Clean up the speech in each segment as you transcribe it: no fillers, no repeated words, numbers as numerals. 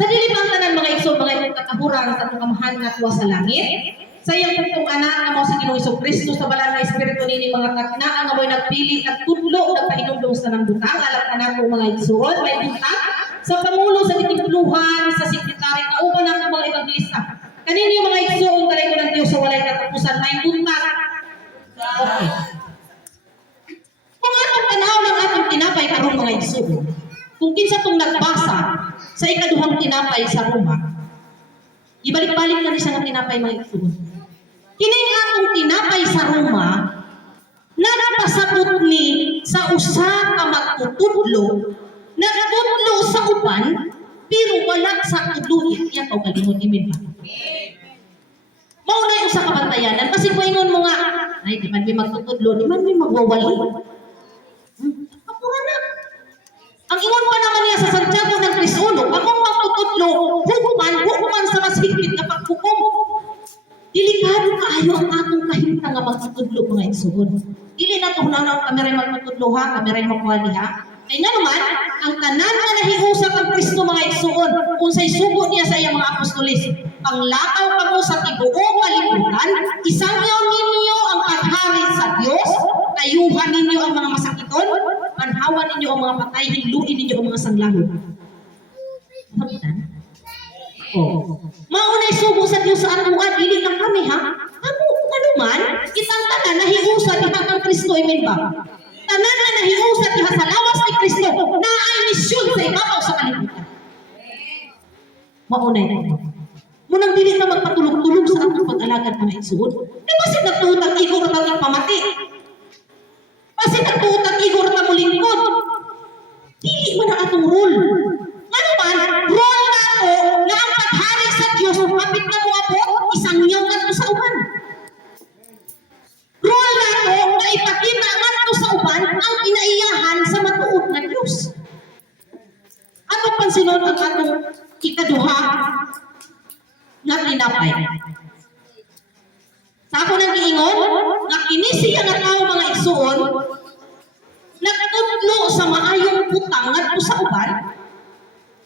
Sa dilipang tanan mga igsoon, mga itong katahuran sa itong kamahan nga tuwa sa langit, sa iyang pugtong anak nga mo sa Ginoong Jesucristo sa balang nga espiritu nini mga taknaan nga mo'y nagpili at tudlo nagpainumdum sa nang butang alam ka na mga igsoon, may butang sa pangulo sa titipluhan sa sekretary kauban ang mga ebangelista. Kanino yung mga igsoon kalay ko ng Diyos sa walay katapusan may butang. Okay. Kung atong tanaw ng atong tinapay karong mga igsoon, kung kinsa tong nagbasa sa ikaduhang tinapay sa Roma, ibalik-balik na siya ng tinapay mga igsoon. Kining atong tinapay sa Roma, nagpasabot ni sa usa ka magtutudlo, nagtudlo sa uban, pero wala sa tudlo iya tao galingon imin ba? Mauna yung usa ka bantayanan, kasi kung ingon mo nga, ay di man may magtutudlo, di man may magwawali. Kapura na. Ang ingon pa naman niya sa Santiago ng 3:1, akong magtutudlo, hukuman sa mas higpit na paghukom. Delikado kaayo ang atong kahimtang nga magtutudlo mga igsoon. Dili na to hunaw kami ray magtutudlo ha, kami ray magwali ha. Kaya nga naman, ang tanan nga nahiusap ang Kristo mga igsoon, kung sa'y sugo niya sa iyang mga apostolis, panglakaw ka mo sa tibuong kalibutan, isangyaw ninyo ang paghari sa Diyos, kayuhan ninyo ang mga masakiton, panhawan ninyo ang mga patay, hinluin ninyo ang mga sanglahon. Oh. Maunay sugo sa Diyos sa atong dili lang kami ha. Ako ano man, kitang tanan nahiusa diha kang Kristo amen ba? Tanan na nahiusa diha sa lawas ni Kristo na ay misyon sa ibabaw sa kalibutan. Maunay na. Munang dili na magpatulog-tulog sa atong pag-alagad mga igsoon. Di ba sin nagtuutang igor at pamati? Kasi nagtuutang igor at mulingkod. Dili man ang atong rule. Ano man, role na ako na ang paghari sa Diyos, kapit na mo ako, isang yaw ka to sa uban. Role na ako na ipakita nga to sa uban ang kinaiyahan sa matuod na Diyos. Ano pang sinod ang atong ikaduha nga tinapay? Sa ako nang giingon, nga kini siya nga tao mga igsoon, nagtudlo sa maayong putang nga to sa uban,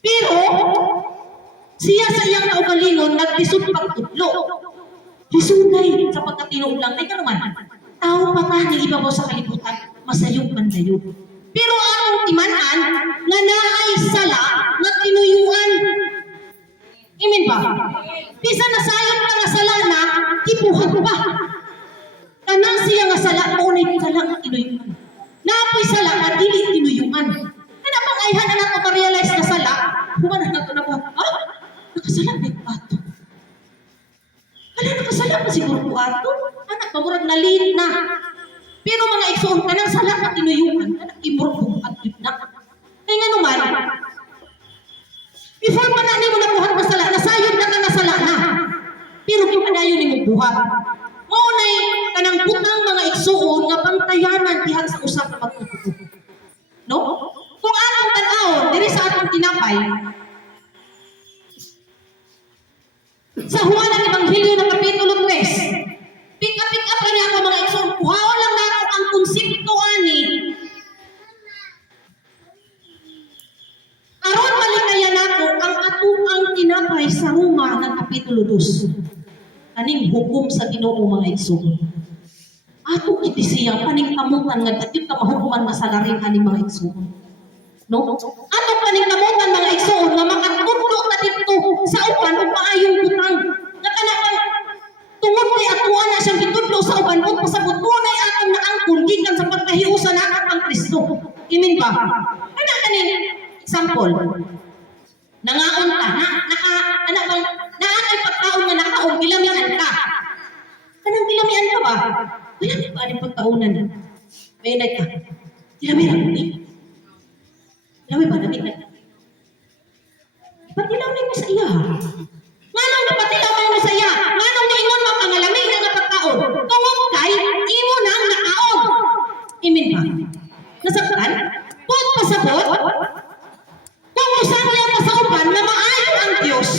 pero siya sa iyang kaugalingon nagtisod pagtudlo. Hisunay sa pagkatinuod lang. Ay ka naman, tao pa ka ng ibabaw sa kalibutan, masayog man dayo. Pero ang timanan nga naay sala na tinuyuan. Amen ba? Bisa nasayog na nga sala na, kipuhan pa. Kanang siya nga sala, maunay sala nga tinuyuan. Naapoy sala nga dili tinuyuan. Kaya pang ayhan na nato ma-realize na sala, humanan na ito na po, nakasala na yung ato. Wala nakasala pa siguro po ato. Anak, pamurag nalin na. Pero mga igsoon, kanang sala na tinuyuan, anak, imurog at na. Kaya nga naman, before pa na mo nabuhat na sala, nasayod na ka nasala na. Pero kung panayon ni mo buhat. Maunay, kanang butang mga igsoon, nga pantayanan dihan sa usap na pagtututo. No? Kung atong tanaw, diri sa atong tinapay, sa Juan ang Ebanghelyo ng Kapitulo 3, pick up lang ako mga igsoon, kuhaon lang na ako ang konsepto ani. Aron malikayan ako ang atong tinapay sa Roma ng Kapitulo 2. Kaning hukom sa Ginoo mga igsoon. Ato iti siya paningkamutan nga dati ka mahukuman nga salarin ani mga igsoon. No? Ato paningkamutan mga igsoon nga makatudlo ta dito sa uban ug maayong butang. Nga kanang tungod kay atuan na siyang gitudlo sa uban ug pasabot tunay atong naangkon gikan sa pagkahiusa na ang Kristo. Amen ba? Ana kaning example. Nangaon ka na naakay pagkaon nga nakaon gilamian ka. Kanang gilamian ka ba? Wala ba ani pagkaunan? May ka. Gilamian ni. Lami ba natin na? Patilaw na mo sa iya. Manong napatilaw na mo sa iya? Manong niingon mo pangalamig na nga pagkaon? Tungod kay, imo na ang nakaon. Amen ba? Nasaktan? Kung pasabot, kung usangyaw pa sa uban na maayo ang Diyos,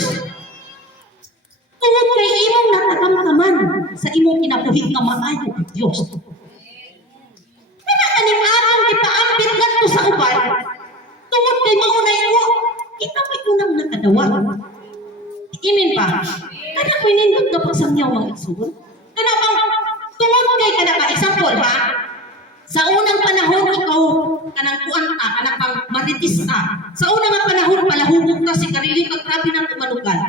tungod kay imong natakamtaman sa imong kinabuhi nga maayo ang Diyos. Kaya kaning atong ipaambit ngadto sa uban, tungod kay maunay mo, kita may unang kadawa. Imin pa. Kana ko inindot na pagsangyaw mga igsoon. Kana bang tungod kay kana ka example ha? Sa unang panahon ikaw kanang kuan ka, kanang pang maritis ka. Sa unang nga panahon palahubog ka si karili ka grabe nang tumanugan.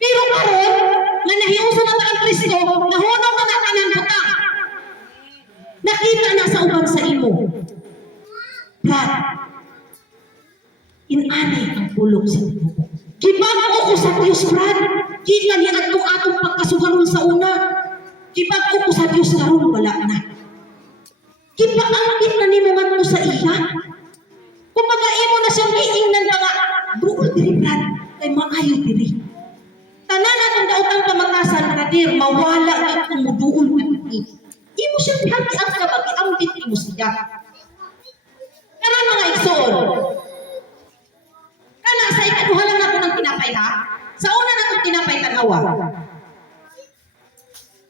Pero karon nga nahiusa na ta ang Kristo, nahunong na kanang butang. Nakita na sa uban sa imo. Brad, inani ang pulong sa imo. Gibago ko sa Diyos, Brad. Kita ni atong pagkasugaron sa una. Gibago ko sa Diyos karon wala na. Gipaangkit na nimo man ko sa iya. Kung imo na siyang giingnan pa nga, bukod diri, Brad, kay maayo diri. Tanan atong daotang pamakasan, kadir, mawala ang kumuduol piti. Imo siya hati ang kabagi, ambit imo siya. Karon mga igsoon, kana sa ikaduha lang na ko ng tinapay ha? Sa una na itong tinapay tanawa.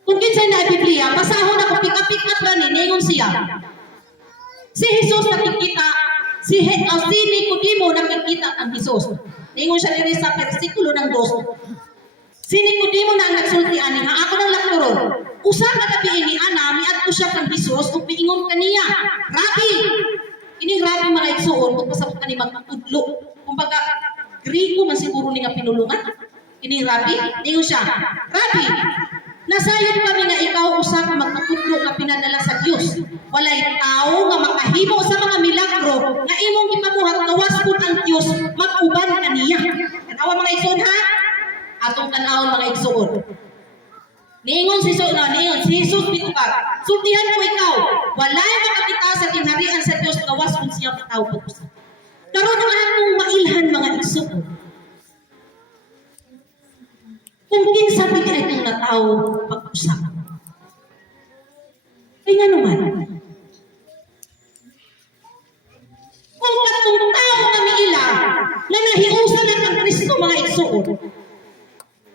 Kung kinsay na Biblia, basahon ako pick-up na ningon siya. Si Jesus nakikita, si Nicodemo nakikita ang Jesus. Ningon siya diri sa versikulo ng 2. Si Nicodemo na ang nagsulti ani, ha ako nang lakturon. Usa ka gabi ini ana, miadto siya kang Jesus ug miingon kaniya, Rabi, ini grabe mga igsoon, kung pasabot ka ni magtudlo. Kumbaga, Griko man siguro ni nga pinulungan. Ini Rabi, ningon siya, Rabi, nasayod kami nga ikaw usa ka magtudlo nga pinadala sa Dios. Walay tao nga makahimo sa mga milagro nga imong gipamuhat gawas pud ang Dios mag-uban kaniya. Kanawa mga igsoon ha? Atong tanawon mga igsoon. Niingon si Jesus bitugag, sultihan ko ikaw, walay makakita sa tingharian sa Dios gawas kung siya tao pag-usap. Karon ang atong mailhan mga igsoon. Kung kinsa bigay itong nataw pag-usap. Kaya nga naman, kung katong tao na miila na nahiusan na kang Kristo mga igsoon,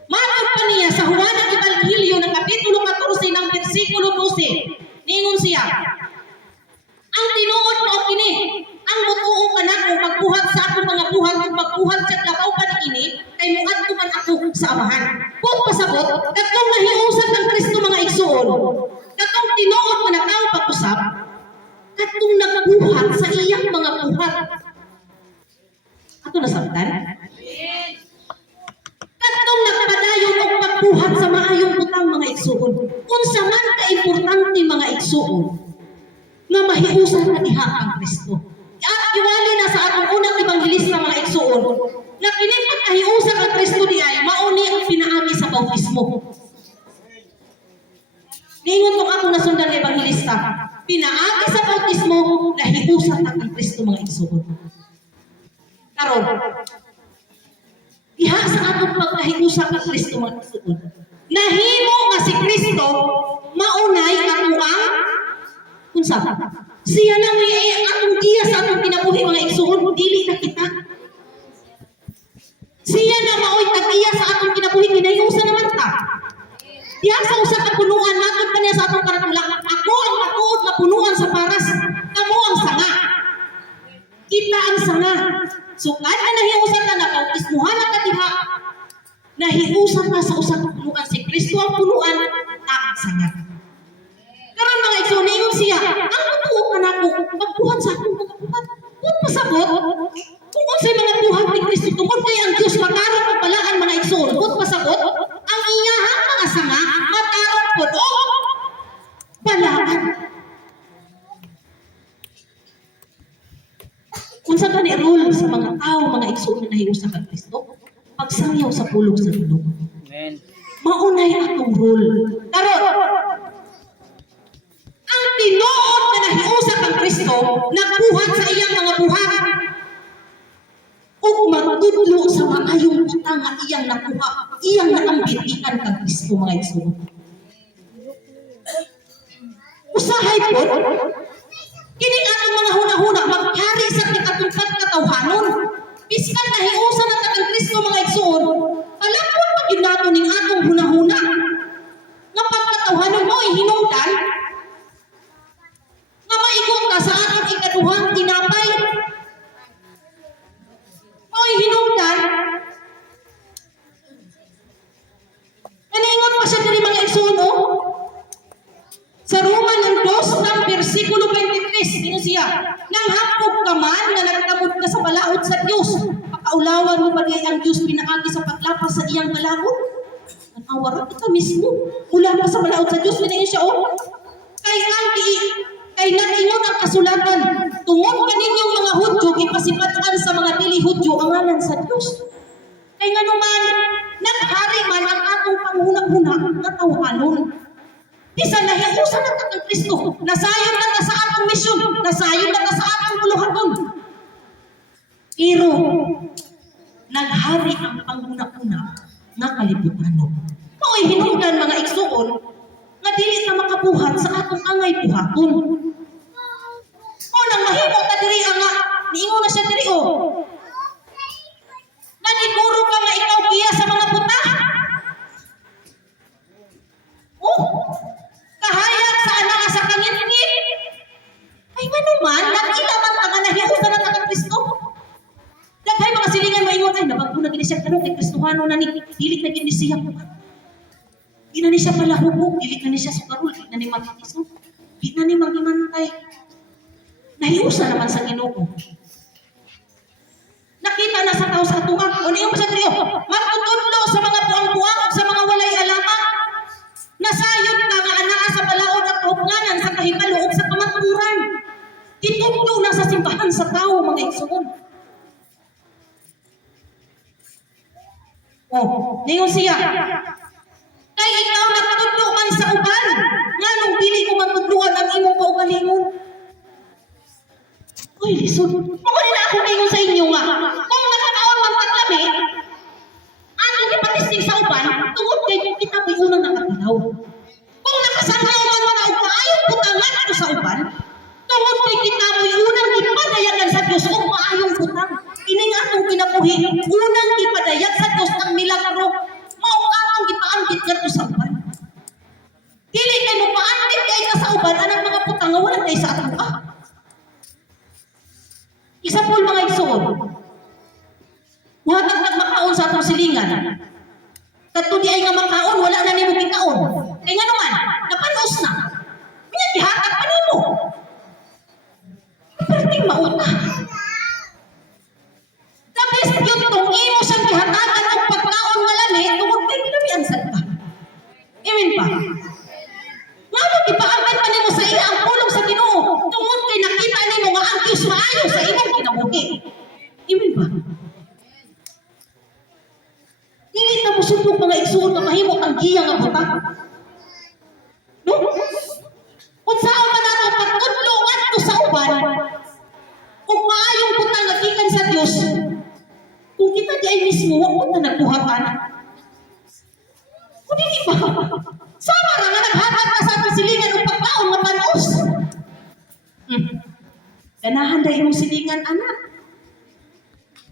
matod pa niya sa Juan ang Ebanghelyo ng Kapitulo 14 ng versikulo 12. Ningon siya, ang tinuod mo kini, ang mutuo ka na ko magbuhat sa akong mga buhat ug magbuhat sa kabaw pa ini kay muadto man ako sa amahan. Kung pasabot, katong nahiusan ng Kristo mga igsoon, katong tinuod mo na kang pag-usap, katong nagbuhat sa iyang mga buhat. Ato nasabtan? Katong nagpadayon og pagbuhat sa maayong butang mga igsoon. Unsa man ka importante mga igsoon nga mahiusan na diha ang Kristo. At iwali na sa atong unang ebanghelista mga igsoon na kining pagkahiusan ang Kristo di ay mauni ang pinaagi sa bautismo. Ningon kung ako nasundan ng ebanghelista, pinaagi sa bautismo na hiusan ang Kristo mga igsoon. Karon, diha sa atong pagkahiusan ang Kristo mga igsoon. Nahimo nga si Kristo maunay katuang unsa? Siya na may atong iya sa atong kinabuhi mga igsoon, dili na kita. Siya na maoy tag-iya sa atong kinabuhi, kinahiusan naman ta. Diha sa usa ka punuan matod pa niya sa atong karatula, ako ang matuod na punuan sa paras, kamo ang sanga. Kita ang sanga. So kada nahiusan na bautismuhan na ka diha, nahiusan na sa usa ka punuan si Kristo ang punuan, ta ang sanga. Karon mga igsoon, ningon siya, ang matuo ka na ko, magbuhat sa akong mga buhat. Kung pasabot, kung unsay mga buhat ni Kristo, tungkol kay ang Diyos, makaroon ang palaan mga igsoon. Kung pasabot, ang iyahang mga sanga, makaroon po o palaan. Kung sa gani rule sa mga tao, mga igsoon na nahiusan kang Kristo, pagsangyaw sa pulong sa Ginoo. Amen. Maunay atong rule. Karon, ang tinuod na nahiusa kang Kristo, nagbuhat sa iyang mga buhat. Ug magtudlo sa maayong butang nga iyang nakuha, iyang naambitian kang Kristo mga igsoon. Usahay po, kining atong mga huna-huna, magkari sa atong pagkatawhanon. Biskan nahiusa na kang Kristo mga igsoon, palapon pa gyud nato ning atong huna-huna. Nga pagkatawhanon mo hinungdan, nga maigot ka sa atong ikaduhang tinapay. O ingon siya, nang hapog ka man na nagtamod ka sa balaod sa Dios, pakaulawan mo ba ang Dios pinaagi sa paglapas sa iyang balaod? Ang awarat ito mismo, mula pa sa balaod sa Dios, minayin siya, oh. Kay natingon ang kasulatan, tungod kaninyong mga Hudyo, ipasipatan sa mga dili Hudyo ang ngalan sa Dios. Kay nga naman, naghari man ang atong panghunang-huna na tawhanon. Isa nahiusan na kang Kristo, nasayon na ka sa atong misyon, nasayon na ka sa atong buluhaton. Pero, naghari ang panghunang-huna na kalibutan. Mao'y hinungdan mga igsuon, nga dili na makabuhat sa atong angay buhaton. O nang mahimo ka diri nga, niingon na siya diri o. Naniguro ka nga ikaw giya sa mga buta. Oh, kahayag sa anak sa kangit-ngit. Ay manuman, nagilaman ka nga nahiusan na kang Kristo. Daghay mga silingan mo ingon, ay nabagpo na gini siya karon kay Kristohano na ni, dili na gini siya. Di na ni siya palahubog, dili na ni siya sukarol, di na ni matitisod, di na ni magimantay. Nahiusa naman sa Ginoo. Nakita na sa tao sa tuwa, o niyo pa siya diriyo, magtutudlo sa mga buang-buang sa mga walay alaman. Nasayod ka nga anaa sa balaod at kaupnganan sa kahitalo ug sa kamaturan. Itudlo na sa simbahan sa tao, mga igsoon. Oh, niyo siya. Kay ikaw nagtudlo man sa uban, nganong dili ko matudluan ang imong kaugalingon. Uy, lisod. Mawala na ako ngayon sa inyo nga. Kung nakakaon man taglami, ano ipatisting sa uban, tungod kay kung kita mo'y unang nakatilaw. Kung nakasanaw man na uban, ayaw butangan ako sa uban, tungod kay kita mo'y unang ipadayagan sa Diyos kung maayong butang. Ining atong pinabuhi, unang ipadayag sa Diyos ang milagro. Mauang ipaanggit ka sa uban. Dili kay mo paanggit kay ka sa uban, anang mga putang nga wala kay sa atong ka. Isa po mga igsoon, muhatag nagmakaon sa atong silingan. Katto di ay nga makaon, wala na nimo kikaon. Kaya nga naman, napanos na. Kaya gihatag pa nimo. Perting mauta. Tapos yun tong imo siyang gihatagan ang pagkaon nga lami, tungod kay ginabian sad ka. Amen pa. Nga ipaangkat pa nimo sa iya ang pulong sa Ginoo, tungod kay nakita nimo nga ang Dios maayo sa imong kinabuhi. Amen ba? Dili ta mo sundok mga igsuon nga mahimo ang giya nga buta. No? Kung saan man nato pagtudlo adto sa uban, kung maayong buta nga gikan sa Dios, kung kita di ay mismo, huwag na nagbuhatan. Kung hindi ba? Sama ra nga naghatag ka sa atong silingan o pagkaon nga panos. Ganahan dahil yung silingan, anak.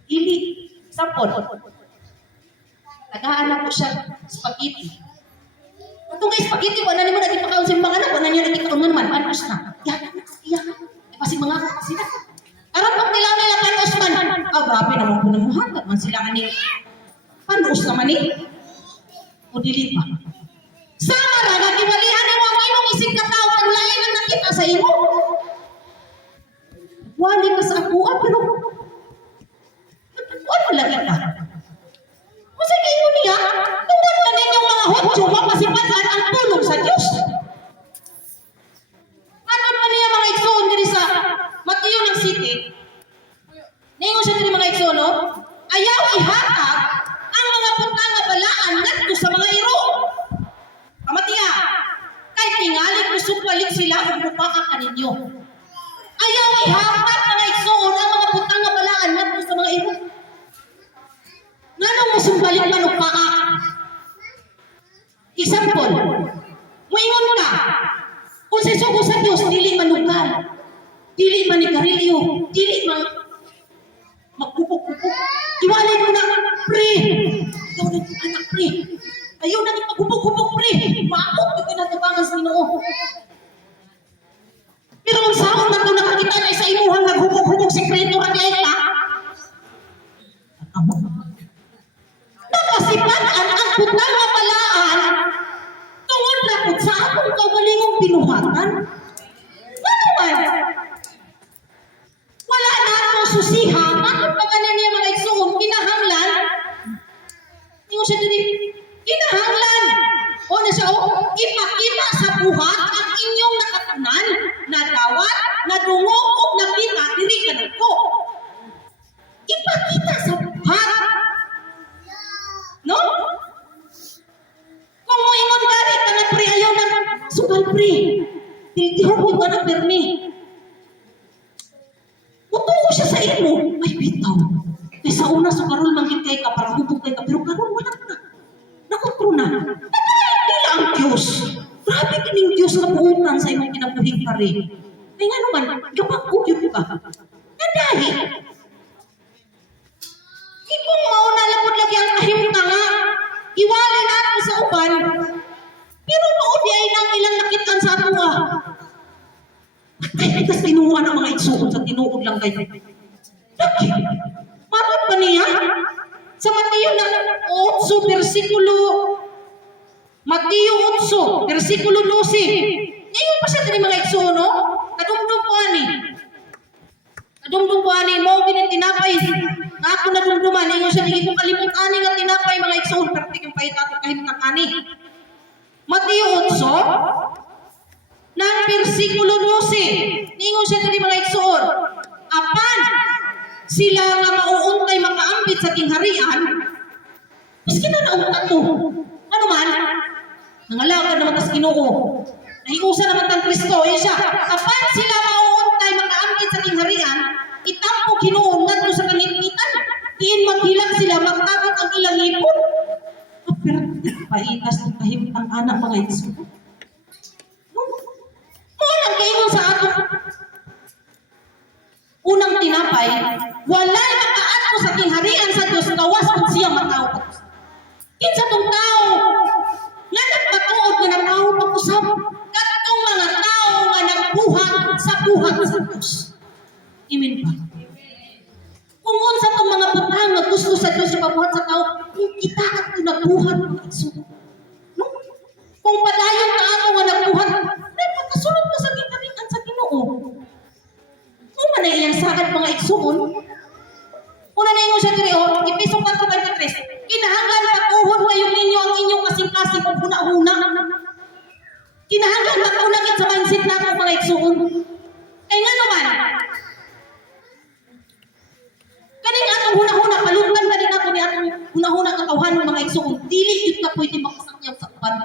Ili, sapon. Naghahanap ko siya spaghetti. Itong kay spaghetti, wala naman naging pakaon sa mga anak, wala niyo naging pakaon naman, panos na. Iyakan. Kasi mga sila. Aram pag nila nila panos man. Ah, grabe naman po namuhatag man sila kaning panos naman eh. O dili pa. Sama ra nagiwalihan ang mga imong isig katao kung lain ang nakita sa imo. Wali ka sa ako, pero ano lagi ka? Kasi kayo niya, tungkol na ninyong mga Hudyo, mapasipatan ang tulong sa Diyos. Ano pa niya mga igsoon diri sa Mateo ng City? Ningon siya diri mga igsoon, no? Ayaw ihatag ang mga putang nga balaan ngadto sa mga iro. Pamatiya, kay tingali kusog balik sila ug mupaka kaninyo. Ayaw ihatag mga igsoon ang mga putang nga balaan ngadto sa mga iro. Nganong musumbalik man og paa? Example, muingon ka, kung sa sugo sa Diyos, dili manugal, dili manigarilyo, dili magpupok-pupok. Iwalay mo na, pre! Ayaw na yung anak, pre! Ayaw na yung magpupok-pupok, pre! Maakot yung pinatabangan sa Ginoo. Pero kung saan na ito nakakita na sa imuhang naghubog-hubog sekreto na niya ka, nakasipatan ang putang nga balaan tungod na po sa atong kagalingong binuhatan. Ano man? siya diri, kinahanglan. O na siya, ipakita sa buhat ang inyong nakatunan, nadawat, nadungo, o nakita, diri kanako. Ipakita sa buhat. No? Kung mo ingon gari ka na pre, ayaw na, sugal pre. Tihok ka na permi. Mutungo siya sa imo. Ay, bitaw. Kaysa una sa karol manggit kay ka, para hubog kay ka, pero karol wala na. Nakutro na. Natayin nila ang Diyos. Grabe kining Diyos na buutan sa imong kinabuhing pare. Ay nga naman, kapag-ugyod ka. Nadahi. Kung mauna lapod lagi ang kahimtanga, iwalay na ako sa uban, pero maudi ay nang ilang nakitan sa ato ah. Ay, itas tinuhan ang mga itsuon sa tinuod lang kayo. Lagi, matod pa niya? Sa Mateo na 8, versikulo, Mateo 8, versikulo 12. Ngayon pa siya tani mga itsuon, no? Kadumdum po ani. Kadumdum po ani, mo ginitinapay. Ako na dumduman, ingon siya, hindi ko kalimutan nga tinapay mga iksoon, pero yung paitato kahit nakani. Mateo 8, ng versikulo 12, ingon siya dali mga iksoon, apan, sila nga mauuntay makaambit sa kingharian, miski na naunta to. Ano man? Nangalawag naman tas Ginoo. Nahiusa naman tang Kristo, yun siya. Apan sila mauuntay makaambit sa kingharian, itampo Ginoo ngadto sa kanitnitan. Diin maghilang sila, magtakot ang ilang ipon. Pero paitas ng kahimtang anak mga iso. Unang kaingon sa ato. Unang tinapay, wala makaato sa kingharian sa Diyos, gawas kung siya matao. Kinsa tong tao, nga nagpatuod nga nagtao pag-usap, katong mga tao nga nagbuhat sa buhat sa Diyos. Amen ba? Kung unsa tong mga butang nga gusto sa Diyos sa pabuhat sa tao, kung kita at nagbuhat ng Iso. No? Kung padayon ka ako nga nagbuhat, napakasunod ka sa gitarikan sa Ginoo. Kung man na iyang sagad mga igsuon, una na ingon siya diri, Episong 4:23, kinahanglan pag-uhon kayo ninyo ang inyong kasing-kasing kung huna-huna. Kinahanglan mag-unagit sa mindset nato mga igsuon. Ay nga naman, kaning atong huna-huna, palunggan ka din ako ni atong huna-huna katawhan ng mga igsuon, dili yun ka pwede makasakyaw sa uban.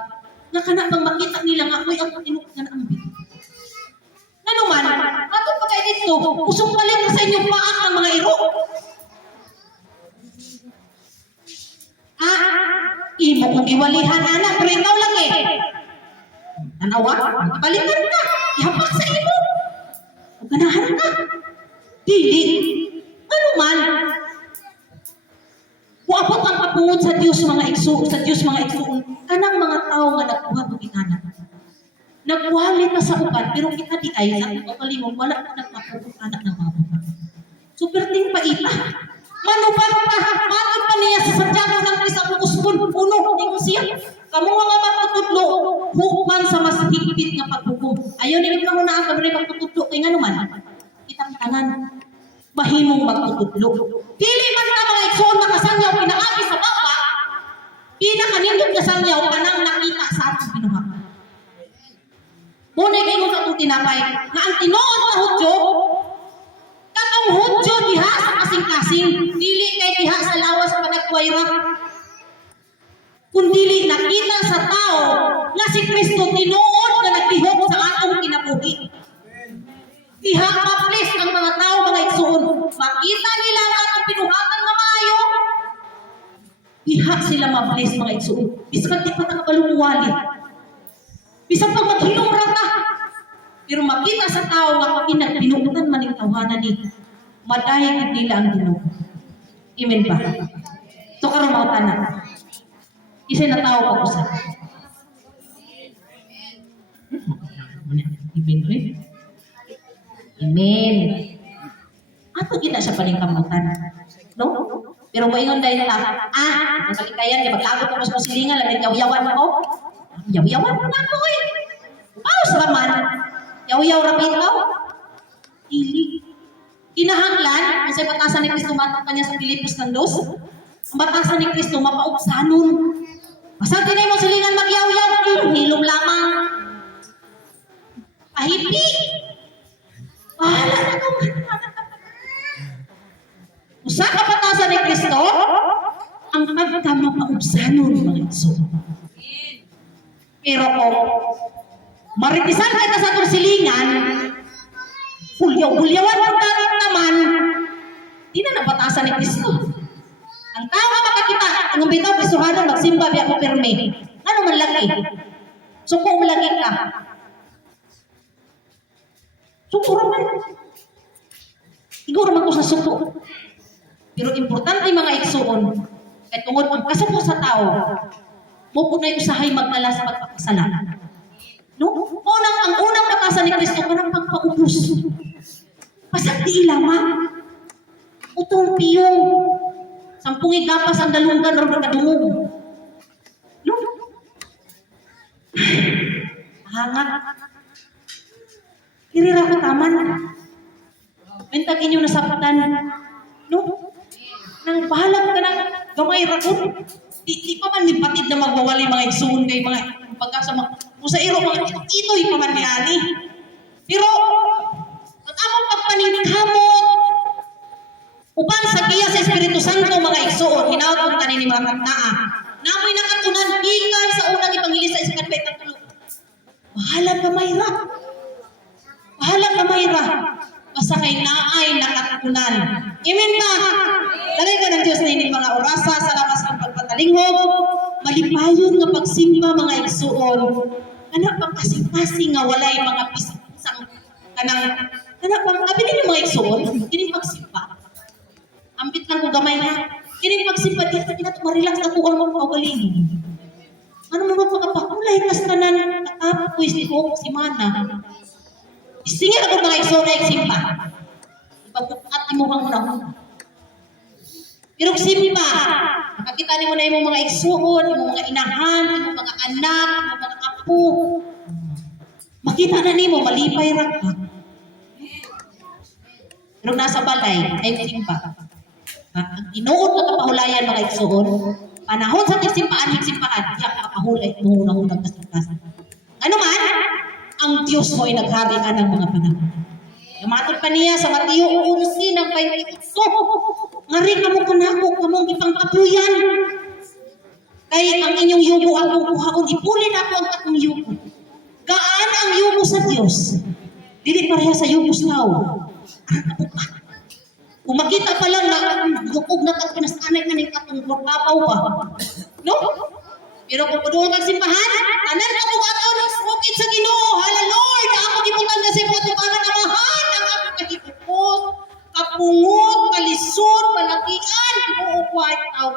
Nga ka na bang makita nila nga, ako'y ang tinuk nga naambit. Nga naman, atong pagkay dito, usong balik na sa inyong paak ang mga iro. Imo kong iwalihan, anak, pero ikaw lang eh. Tanawa, balikan ka, ihapak sa imo. Ganahan ka. Dili. Ano man? Waabot ang kapungod sa Diyos mga igsuon, sa Diyos mga igsuon, kanang mga tao nga nagbuhat o ginanan. Nagwalit na sa uban, pero kita di ay, sa ito kalimong, wala na nagpapungod anak ng mga buhat. So, perting paita. Manubag ka, manod pa niya sa Santiago ng Krista Pukuspon, puno, hindi ko siya. Kamu mga matutudlo, hukman sa mas higpit nga paghukom. Ayaw nila ka muna ang kabari magtutudlo, kaya nga naman, kitang tanan, mahimong magtutudlo. Dili man na mga igsoon makasangyaw, pinakaki sa baba, pinakanindot kasangyaw, kanang nakita sa atong binuha. Muna kayo mo sa itong tinapay, na ang tinoon na Hudyo, katong Hudyo diha sa kasing-kasing, dili kay diha sa lawas sa panagwayra. Kung dili nakita sa tao na si Kristo tinuod na nagtihok sa atong kinabuhi. Diha maplis ang mga tao mga igsuon. Makita nila ang atong pinuhatan nga maayo. Diha sila maplis mga igsuon. Biskan di pa nakabalumuwali. Bisang pag maghilong rata. Pero makita sa tao nga pinagpinuutan man ang tawhanan ni madahig nila ang Ginoo. Amen ba? Ito karon mga tanan. Isa na tao pa ko sa. Amen. Amen. Ato gina sa paningkamutan. No? Pero moingon dahil na, ang kalikayan, paglagot ko sa silingan, lagay yaw-yawan ako. Yaw-yawan mo na ako eh. Paus raman. Yaw-yaw rapin ko. Ili. Kinahanglan, kasi batasan ni Kristo matang kanya sa Pilipos ng 2. Ang batasan ni Kristo mapaubsanon. Basta tinay mo silingan magyaw-yaw, hilom lamang. Pahipi. Bahala na kung usa ka batasan ni Kristo, ang pagkamapaubsanon mga igsoon. Pero kung maritisan ka sa atong silingan, bulyaw-bulyawan mo naman, di na nabatasan ni Kristo. Ang tao nga makakita, ang bitaw, Kristohanan, magsimba, biya mo pirme. Ano man lagi? Suko mo lagi ka. Suko naman. Siguro man ko sa suko. Pero importante mga igsoon, kaya tungod ang kasuko sa tao, mo po na usahay magdala sa pagpapasalanan. No? Ang unang batasan ni Kristo, kanang pagpaubos. Pasag di ilama. Utong piyong. Sampung igapas ang dalunggan o kadungog. No? Hangat. Kirira ko taman. Bintag inyo nasapatan. No? Nang bahalag ka ng gamay rakot. Di pa man nipatid na magwawali mga igsoon kay mga pagkasama. Kung sa iro, mga ito'y pa man niani. Pero, ang among pagpaningkamot, upang sa kiya sa Espiritu Santo mga igsoon, hinawag kong tanin ni mga katnaa. Namoy nakatunan, ikan sa unang ipanghilis sa isikat pa'y tatlo. Bahalag ka mayra. Bahalag ka mayra. Basta kay naay nakatunan. Amen ba? Dalay ka ng Diyos na ini mga orasa sa lakas ng pagpatalinghog. Malipayon nga pagsimba mga igsuon. Anak pang kasing-kasing nga walay mga pisang kanang anak pang abinin yung mga igsuon. Kining pagsimba. Ambit lang ko gamay na. Kining pagsimba di ka pinatumarilax na kuwang mga kaugaling. Ano mo magpakapakulay kas tanan nakapoy si Hope si Mana. Isingin ako mga igsuon na igsimba. Ipagpukat mo kang unang. Pero simpa, nakakita ni mo na yung mga igsuon, yung mga inahan, yung mga anak, yung mga apo. Makita na ni mo, malipay ra ka. Pero nasa balay, ay simpa. Ang tinuod na kapahulayan mga igsuon, panahon sa tisimpan, higsimpaan, yak kapahulay, muhunang-unang kasing-kasing. Ano man, ang Diyos mo ay naghari ka ng mga panahon. Yamatod pa niya sa Mateo 11 ng 28. Ngari ka mo kanako, kamong ipangkapuyan. Kaya ang inyong yugo akong kuhaon, ipulin ako ang akong yugo. Gaan ang yugo sa Diyos. Dili pareha sa yugo sa tao. Kung makita pa lang na lukog na ito, pinasanay ka ng katong kapaw pa. No? Pero kung paduol kang simbahan, tanan ka mo ato ng sukit sa Ginoo. Hala Lord, na ako gibutan kasi po ito para namahan ang ako kahipot, kapungot, kalisod, palakian, inuukway tao.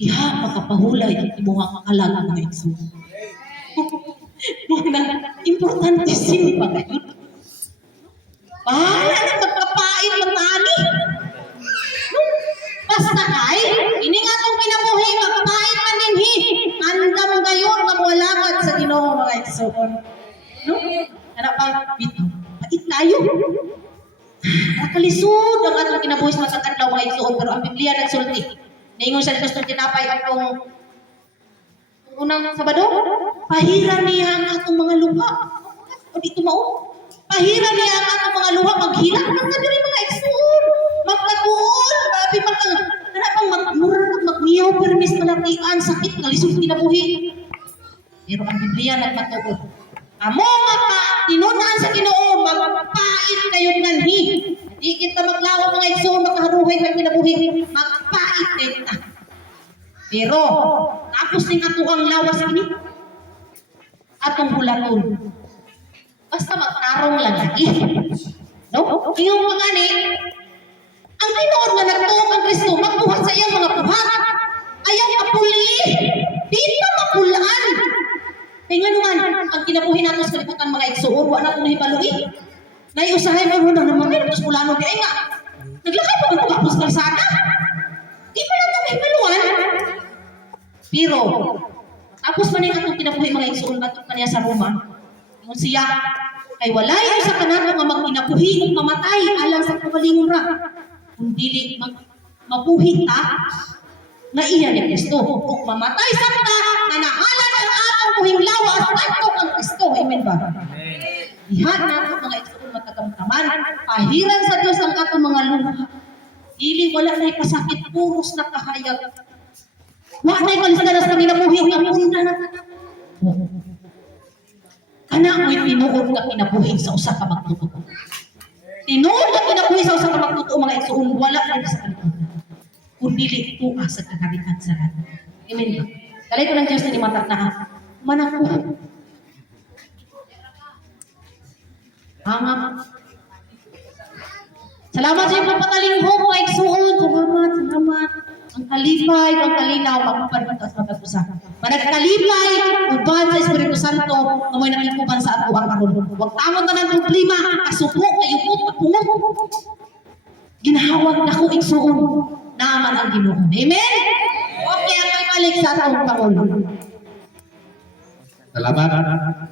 Iha, makapahulay at imuha kakalang ang mga igsoon. Importante simba kayo. Bahala na magkapait matani. Basta kay, ini nga itong kinabuhi, magkapait man din hi. Andam gayon, magwalakad sa Ginoo mga igsoon. No? Ano pa? Pait tayo. Nakalisod ang atong kinabuhi sa matag-adlaw mga igsoon, pero ang Biblia nagsulti. Naingon sa Diyos ng tinapay atong unang Sabado, pahira niya ang atong mga luha. O dito mao? Pahira niya ang atong mga luha, maghilak ng kadiri mga igsoon. Maglaguon, grabe magpang magmurag, magmiyaw, permis, malatian, sakit, nalisod kinabuhi. Pero ang Biblia nagpatuod. Amo nga pa, tinunan sa Ginoo, magpait kayo nanhi. Di kita maglawa mga igsoon, makaharuhay kayo kinabuhi, magpait kayo na. Pero, tapos din ato ang lawas ini, atong hulaton. Basta magtarong lang lagi. No? Iyong mga ni, ang tinuod nga nagtuog ang Kristo, magbuhat sa iyang mga buhat. Ayaw mapuli. Dito mapulaan. Kaya nga naman, ang kinabuhin natin sa kalibutan mga igsuon, wala natin nahibalui. Naiusahay mo na naman, pero mas pulano di ay nga. Naglakay pa kung kapos kalsada. Di pa lang ito nahibaluan. Pero, tapos man yung atong kinabuhi mga igsuon, batok pa niya sa Roma. Nung siya, kay walay sa kanato nga mag-inabuhi, mamatay, alang sa kagalingon ra. Kung dili mabuhi ta nga iya ni Kristo ug mamatay sa ta nga nahalan ang atong buhinglawa as santo kang Kristo. Amen ba? Diha na mga igsoon matagamtaman, pahiran sa Dios ang atong mga luha. Dili wala na'y kasakit, puros na kahayag. Wa na'y kalisdanas kami nabuhi nga punda na. Kana mo'y tinuod nga kinabuhi sa usa ka magtutuo. Tinuod nga kinabuhi sa usa ka magtutuo mga igsoon, wala na'y sa kalibutan. Kung dili tuwa sa kaharian sa lahat. Amen ba? Kalay ko ng Diyos na ni matat na manako. Salamat sa iyong pagpatalinghong mga igsuon. Salamat. Ang kalipay, ang kalinaw, magpapanutas mapag-usa. Managkalipay, uban sa Espiritu Santo, na may nakikuban sa ato ang karon. Huwag tamot na ng problema, kasupo, kayupot, kapungot. Ginahawag na ko igsuon. Naman ang Ginoo. Amen? Okay, ang balik sa atong Pangulo. Salamat.